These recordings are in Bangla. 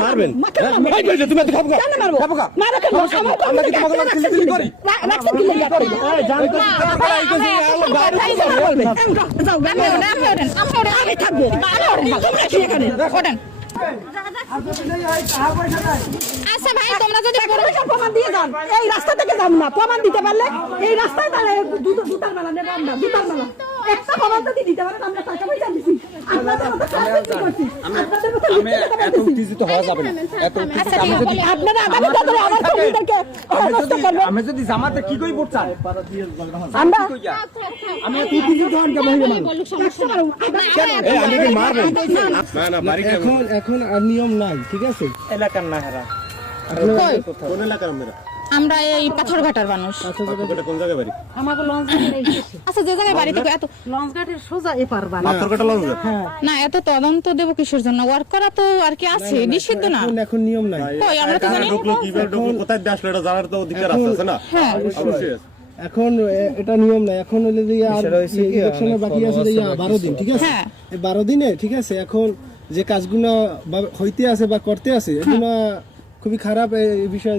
মারবেন হ্যাঁ? তুমি এত খাব খাব? কেন? আমার কি? তোমাকে করি? কি করি? এই, জানো তো, যাও। আমি থাকব। তোমরা কি এখানে? আচ্ছা ভাই তোমরা যদি প্রমাণ দিয়ে যান এই রাস্তা থেকে যান না প্রমাণ দিতে পারলে এই রাস্তায় দাঁড়ায় জুতো মেলা নেব আমরা জুতার মেলা একটা প্রমাণ যদি দিতে পারেন আমরা টাকা পয়সা আমি আচ্ছা, যদি জামাতে কি আমরা আমি এখন এখন আর নিয়ম নাই ঠিক আছে এলাকার না হারা কোন এলাকার আমরা আমরা এই পাথরঘাটার মানুষ। আচ্ছা যে জায়গায় বাড়ি থেকে এত লঞ্চ সোজা এপার বাড়ি। পাথর কাটা না এত তদন্ত দেবো কিসের জন্য? ওয়ার্ক করা তো আর কি আছে নিষিদ্ধ না। এখন এখন নিয়ম নাই। কই আমরা তো জানি ঢুকলো কীভাবে ঢুকলো কোথায় আসলো এটা জানার তো অধিকার আছে আছে না? হ্যাঁ। অবশ্যই এখন এটা নিয়ম নাই। এখন হলে যে আর ইলেকশনের বাকি আছে বারো দিন ঠিক আছে? হ্যাঁ। বারো দিনে ঠিক আছে? এখন যে কাজগুলো হইতে আছে বা করতে আছে এগুলো খুবই খারাপ এই বিষয়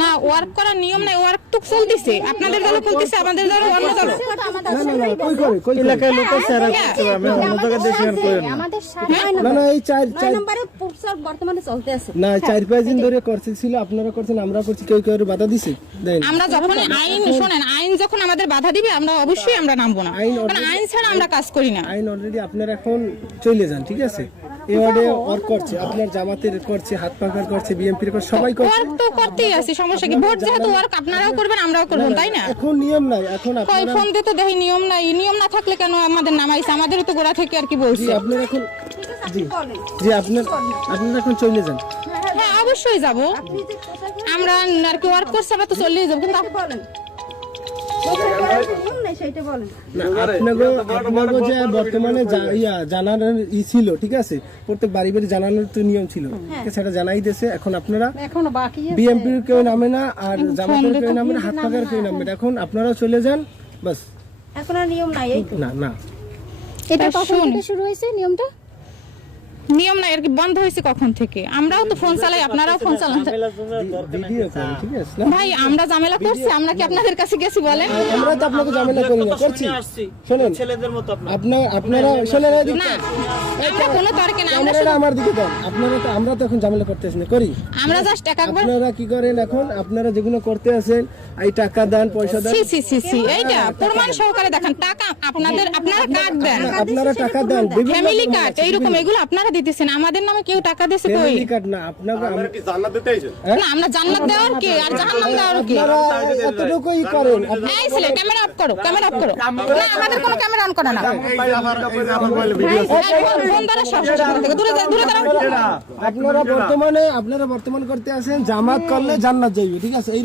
না ওয়ার্ক করার নিয়ম নাই ওয়ার্ক তো চলতেছে আপনাদের দল চলতেছে আমাদের দল অন্য দল না না না কই করে কই এলাকায় লোক আমাদের না না এই চার চার নম্বরে প্রচার বর্তমানে চলতে আছে না চার পাঁচ দিন ধরে করছে আপনারা করছেন আমরা করছি কেউ কেউ বাধা দিছে আমরা যখন আইন শোনেন আইন যখন আমাদের বাধা দিবে আমরা অবশ্যই আমরা নামবো না কারণ আইন ছাড়া আমরা কাজ করি না আইন অলরেডি আপনারা এখন চলে যান ঠিক আছে এই ওয়ার্ডে করছে আপনার জামাতের করছে হাত পাখার করছে বিএমপির করছে সবাই করছে। ওয়ার্ক তো করতেই আছে সমস্যা কি? ভোট যেহেতু ওয়ার্ক আপনারাও করবেন আমরাও করব তাই না? এখন নিয়ম নাই এখন কই আপনারা ফোন দিয়ে তো দেখি নিয়ম নাই নিয়ম না থাকলে কেন আমাদের নামাইছে? আমাদেরও তো গোড়া থেকে আর কি বলছে। আপনারা এখন জি জি আপনার আপনারা এখন চলে যান। হ্যাঁ অবশ্যই যাব। আমরা আর কি ওয়ার্ক করছে আমরা তো চলেই যাব কিন্তু বর্তমানে জানানোর ই ছিল ঠিক আছে? প্রত্যেক বাড়ি বাড়ি জানানোর তো নিয়ম ছিল। সেটা জানাই দিয়েছে। এখন আপনারা এখনও বাকি আছে। বিএমপির কেউ নামে না আর জামাতের কেউ নামে না হাত পাখার কেউ নামে না। এখন আপনারাও চলে যান বাস। এখন আর নিয়ম নাই না না। এটা শুন। শুরু হয়েছে নিয়মটা? নিয়ম নাই আর কি বন্ধ হয়েছে কখন থেকে? আমরাও তো ফোন চালাই আপনারাও ফোন চালান। ভাই আমরা ঝামেলা করছি আমরা কি আপনাদের কাছে গেছি বলেন? আমরা তো আপনাকে ঝামেলা করি না করছি শোনেন ছেলেদের মতো আপনার। আপনার শোনেন না আমরা কোনো তর্কে না আমরা আমার দিকে দেন। আপনারা তো আমরা তো এখন ঝামেলা করতেছি না করি। আমরা জাস্ট একবার আপনারা কি করেন এখন? আপনারা যেগুলো করতে আছেন এই টাকা দেন পয়সা দেন। সি সি সি সি এইটা প্রমাণ সহকারে দেখেন। টাকা আপনাদের আপনারা কার্ড দেন। আপনারা টাকা দেন। ফ্যামিলি কার্ড এইরকম এগুলো আপনারা দিতেছেন আমাদের নামে কেউ টাকা দিয়েছে কই? ফ্যামিলি কার্ড না আপনাকে আপনারা কি জান্নাত দিতে আইছেন না আমরা জান্নাত দেওয়ার কি? আর জাহান্নাম দেওয়ার কি? এতটুকুই করেন। এই ছেলে ক্যামেরা অফ করো ক্যামেরা অফ করো। না আমাদের কোনো ক্যামেরা অন করা না। ভাই আমার এই যে আমার মোবাইলে ভিডিও ফোন ফোন দ্বারা সব শেষ থেকে দূরে দূরে দাঁড়াও। আপনারা বর্তমানে আপনারা বর্তমান করতে আছেন জামাত করলে জান্নাত যাইবে ঠিক আছে? এই